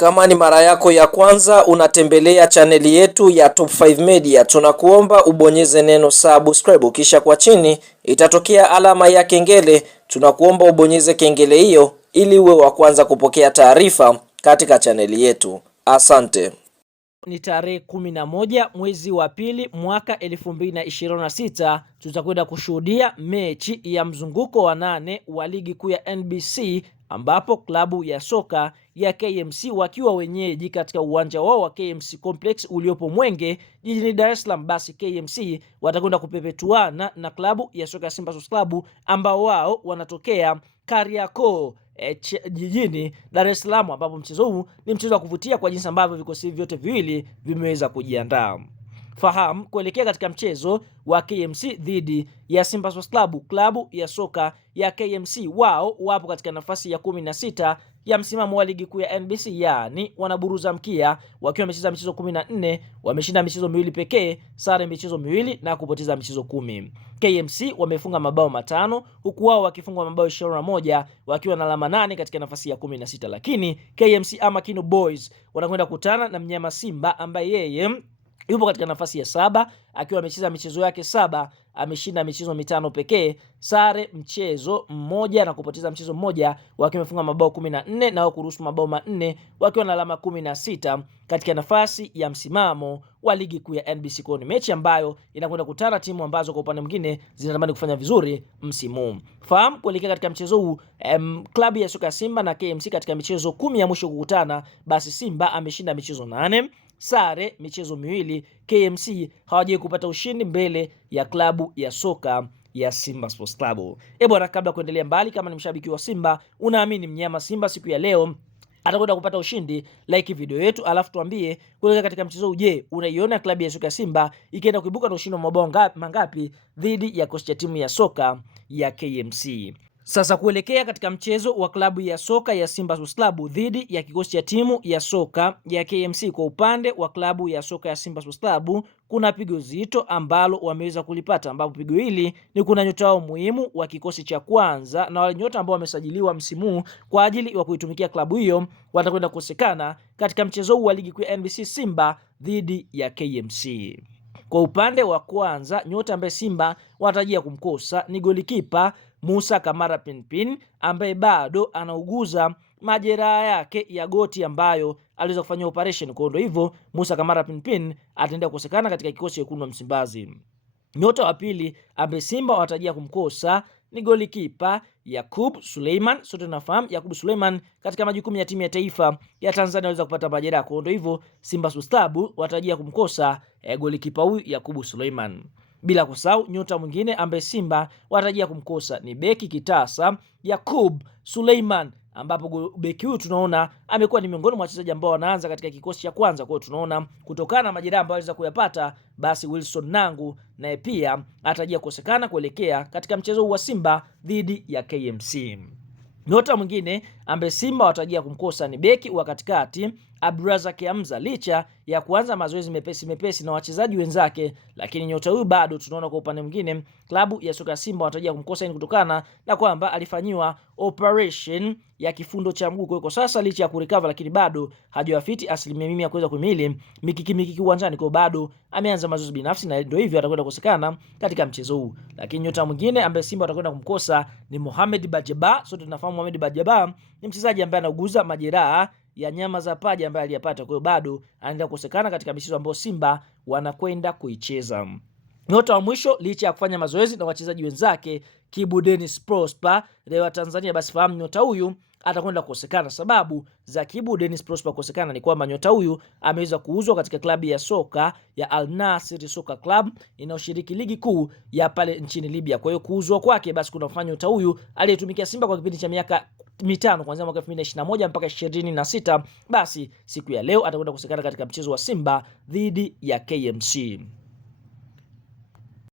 Kama ni mara yako ya kwanza unatembelea chaneli yetu ya Top 5 Media, tunakuomba ubonyeze neno subscribe, kisha kwa chini itatokea alama ya kengele. Tunakuomba ubonyeze kengele hiyo ili uwe wa kwanza kupokea taarifa katika chaneli yetu. Asante. Ni tarehe 11 mwezi wa pili mwaka 2026, tutakwenda kushuhudia mechi ya mzunguko wa 8 wa ligi kuu ya NBC, ambapo klabu ya soka ya KMC wakiwa wenyeji katika uwanja wao wa KMC Complex uliopo Mwenge jijini Dar es Salaam, basi KMC watakwenda kupepetuana na klabu ya soka ya Simba Sports Club ambao wao wanatokea Kariakoo jijini Dar es Salaam, ambapo mchezo huu ni mchezo wa kuvutia kwa jinsi ambavyo vikosi vyote viwili vimeweza kujiandaa. Fahamu kuelekea katika mchezo wa KMC dhidi ya Simba Sports Club, klabu ya soka ya KMC wao wapo katika nafasi ya 16 ya msimamo wa ligi kuu ya NBC, yani wanaburuza mkia wakiwa wamecheza michezo 14, wameshinda michezo miwili pekee, sare michezo miwili na kupoteza michezo 10. KMC wamefunga mabao 5 huku wao wakifunga mabao 21 wakiwa na alama 8 katika nafasi ya 16, lakini KMC ama Kino Boys wanakwenda kukutana na mnyama Simba ambaye yeye yupo katika nafasi ya 7 akiwa amecheza michezo yake 7, ameshinda michezo 5 pekee, sare mchezo mmoja na kupoteza mchezo mmoja, wakiwa wamefunga mabao 14 na kuruhusu mabao 4 wakiwa na alama 16 katika nafasi ya msimamo wa ligi kuu ya NBC. Kwa ni mechi ambayo inakwenda kutana timu ambazo kwa upande mwingine zinatamani kufanya vizuri msimu. Fahamu kuelekea katika mchezo huu klabu ya soka ya Simba na KMC katika michezo 10 ya mwisho kukutana, basi Simba ameshinda michezo 8, sare michezo miwili. KMC hawajai kupata ushindi mbele ya klabu ya soka ya Simba Sports Club. Bwana, kabla kuendelea mbali, kama ni mshabiki wa Simba unaamini mnyama Simba siku ya leo atakwenda kupata ushindi, like video yetu alafu tuambie kuelekea katika mchezo uje, unaiona klabu ya soka ya Simba ikienda kuibuka na ushindi wa mabao mangapi dhidi ya kocha timu ya soka ya KMC. Sasa kuelekea katika mchezo wa klabu ya soka ya Simba Sports Club dhidi ya kikosi cha timu ya soka ya KMC, kwa upande wa klabu ya soka ya Simba Sports Club kuna pigo zito ambalo wameweza kulipata, ambapo pigo hili ni kuna nyota wao muhimu wa kikosi cha kwanza na wale nyota ambao wamesajiliwa msimu kwa ajili ya kuitumikia klabu hiyo watakwenda kukosekana katika mchezo huu wa ligi kuu ya NBC, Simba dhidi ya KMC. Kwa upande wa kwanza, nyota ambaye Simba wanatarajia kumkosa ni golikipa Musa Kamara Pinpin ambaye bado anauguza majeraha yake ya goti ambayo aliweza kufanyia operation. Kwa hiyo hivyo Musa Kamara Pinpin ataenda kukosekana katika kikosi cha wekundu wa Msimbazi. Nyota wa pili ambaye Simba wanatarajia kumkosa ni golikipa Yakub Suleiman. Sote tunafahamu Yakub Suleiman katika majukumu ya timu ya taifa ya Tanzania aliweza kupata majeraha. Kwa hiyo hivyo Simba Sports Club wanatarajia kumkosa golikipa huyu Yakub Suleiman. Bila kusahau nyota mwingine ambaye Simba wanatarajia kumkosa ni beki kitasa Yakub Suleiman, ambapo beki huyu tunaona amekuwa ni miongoni mwa wachezaji ambao wanaanza katika kikosi cha kwanza. Kwa hiyo tunaona kutokana na majeraha ambayo aliweza kuyapata, basi Wilson Nangu naye pia atarajia kukosekana kuelekea katika mchezo wa Simba dhidi ya KMC. Nyota mwingine ambaye Simba watarajia kumkosa ni beki wa katikati Abdurazak Hamza. Licha ya kuanza mazoezi mepesi na wachezaji wenzake, lakini nyota huyu bado tunaona kwa upande mwingine klabu ya soka Simba watarajia kumkosa ni kutokana na kwamba alifanyiwa operation ya kifundo cha mguu. Kwa sasa licha ya kurecover, lakini bado hajawafiti asilimia 100 ya kuweza kuhimili mikiki uwanjani. Kwa bado ameanza mazoezi binafsi na ndio hivyo atakwenda kukosekana katika mchezo huu. Lakini nyota mwingine ambaye Simba watakwenda kumkosa ni Mohamed Bajaba. Sote tunafahamu Mohamed Bajaba ni mchezaji ambaye anauguza majeraha ya nyama za paja ambaye aliyapata. Kwa hiyo bado anaenda kukosekana katika michezo ambayo Simba wanakwenda kuicheza. Nyota wa mwisho licha ya kufanya mazoezi na wachezaji wenzake Kibu Dennis Prosper leo wa Tanzania, basi fahamu nyota huyu atakwenda kukosekana. Sababu za Kibu Dennis Prosper kukosekana ni kwamba nyota huyu ameweza kuuzwa katika klabu ya soka ya Al Nassr Soccer Club inayoshiriki ligi kuu ya pale nchini Libya. Kwa hiyo kuuzwa kwake basi kunafanya nyota huyu aliyetumikia Simba kwa kipindi cha miaka 5 kuanzia mwaka 2021 mpaka 26, basi siku ya leo atakwenda kukosekana katika mchezo wa Simba dhidi ya KMC.